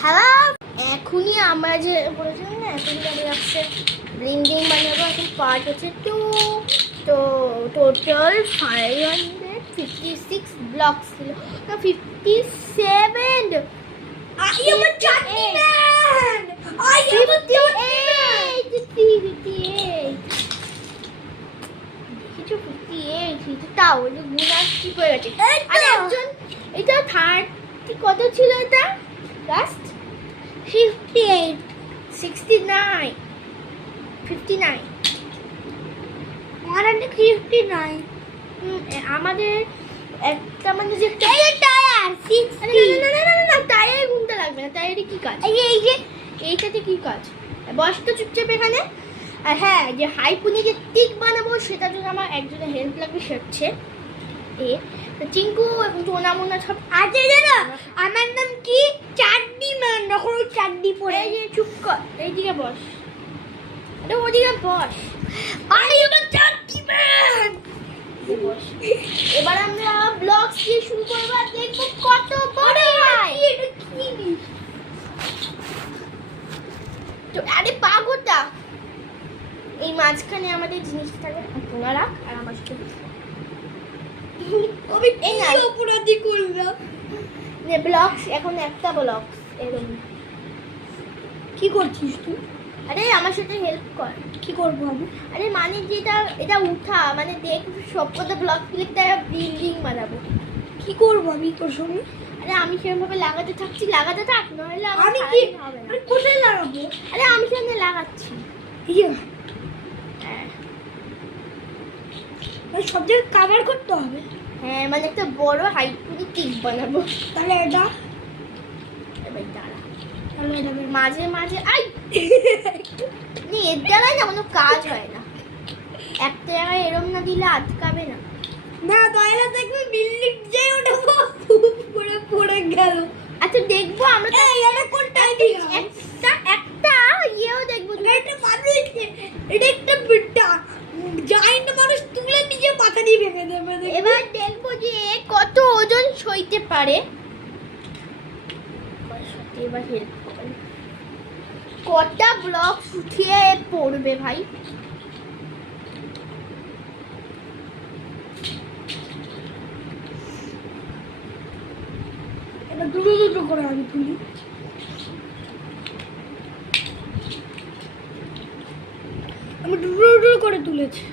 Hello, এখনই আমরা যে বলেছিলাম না, এখন যাচ্ছে ব্লিঙ্কিং বানাবো। এখন পার্ট হচ্ছে 2। তো টোটাল 556 ব্লকস ছিল, 57। I am a Chatty man! I am a Chatty man! 58 কিছু 58 তাও যে গুণা কি হয়ে গেছে। আরে একজন এটা 30 কত ছিল এটা লাস্ট? 58 69 59 159 আমাদের একটা মানে যে টায়ার 60 না টায়ারে গুনতে লাগবে না। টায়ারে কি কাজ? এই যে এইটাতে কি কাজ? বস তো চুপচাপ এখানে। আর হ্যাঁ, যে হাইপুনি যে টিক বানাবো সেটার জন্য আমার একজনের হেল্প লাগবে। সে হচ্ছে এ তো চিঙ্কু এবং টোনা মোনা সব আছে জানো আমার নাম কি চাটনি ম্যান যখন চাটনি পড়ে এই যে চুপ কর, এইদিকে বস। আরে ওদিকে বস। I am a Chatty man! বস। এবার আমরা ব্লগ দিয়ে শুরু করবো আর দেখবো কত বড় হয়। এটা কি জিনিস? তো আরে পাগোটা এই মাঝখানে আমাদের জিনিসটা থাকবে। তোরা রাখ আর আমার সাথে আমি এই কি না। অপরাধী করলাম? ব্লগস এখন একটা ব্লগস এরকম। কি করছিস তুই? আরে আমার সাথে হেল্প কর। কি করবো আমি? আরে মানে যেটা এটা উঠা মানে দেখ সব কটা ব্লগ ক্লিকটা বিল্ডিং বানাবো। কি করবো আমি তোর সঙ্গে? আরে আমি সেরকম ভাবে লাগাতে থাকছি, লাগাতে থাক, নইলে আমার আমি কি সারাদিন হবে না। আমি কোথায় লাগাবো? আরে আমি সেখানে লাগাচ্ছি। ইয়ে হ্যাঁ সব জায়গায় কাভার করতে হবে। হ্যাঁ, মানে একটা বড় হাইট করে টিক বানাবো। তাহলে এটা এবার দাঁড়া, তাহলে এটা মাঝে মাঝে আই নি এর দ্বারাই না কোনো কাজ হয় না। একটা জায়গায় এরম না দিলে আটকাবে না। না তাহলে দেখবি বিল্ডিং যে ওটা পড়ে পড়ে গেল। আচ্ছা দেখবো আমরা তো এই এটা কোনটাই দিই একটা একটা ইয়েও দেখবো। এটা মানুষ এটা একটা বিটা জায়ান্ট মানুষ তুলে নিজে মাথা দিয়ে ভেঙে দেবে। এবার দেখবো যে কত ওজন সইতে পারে। এবার হেল্প করে কটা ব্লক উঠিয়ে পড়বে ভাই। এটা দুটো দুটো করে আমি তুলি। আমি দুটো দুটো করে তুলেছি।